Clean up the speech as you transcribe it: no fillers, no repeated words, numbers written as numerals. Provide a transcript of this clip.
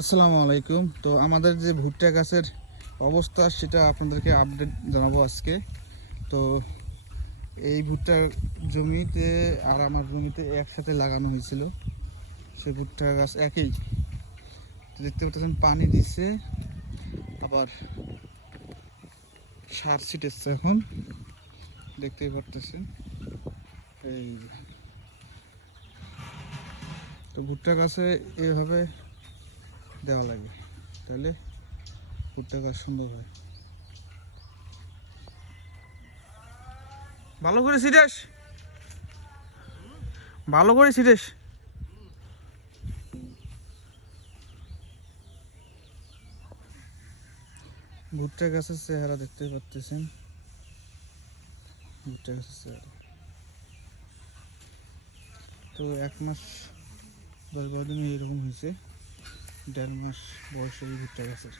আসসালামু আলাইকুম। তো আমাদের যে ভুট্টা গাছের অবস্থা সেটা আপনাদেরকে আপডেট জানাবো আজকে। তো এই ভুট্টা জমিতে আর আমার জমিতে একসাথে লাগানো হয়েছিল। সেই ভুট্টা গাছ একই, তো দেখতে পাচ্ছেন পানি দিচ্ছে, আবার সার ছিটেছে। এখন দেখতেই পারতেছেন এই যে। তো ভুট্টা গাছে এইভাবে দেওয়া লাগে, তাহলে ভুট্টা গাছ সুন্দর হয়। ভালো করে ছিটেস, ভালো করে ছিটেস। ভুট্টা গাছের চেহারা দেখতে পাচ্ছেন, ভুট্টা গাছের চেহারা। তো 1 মাস 10-12 দিনে এরকম হয়েছে, 1.5 মাস বয়স এই ভুট্টা গাছের।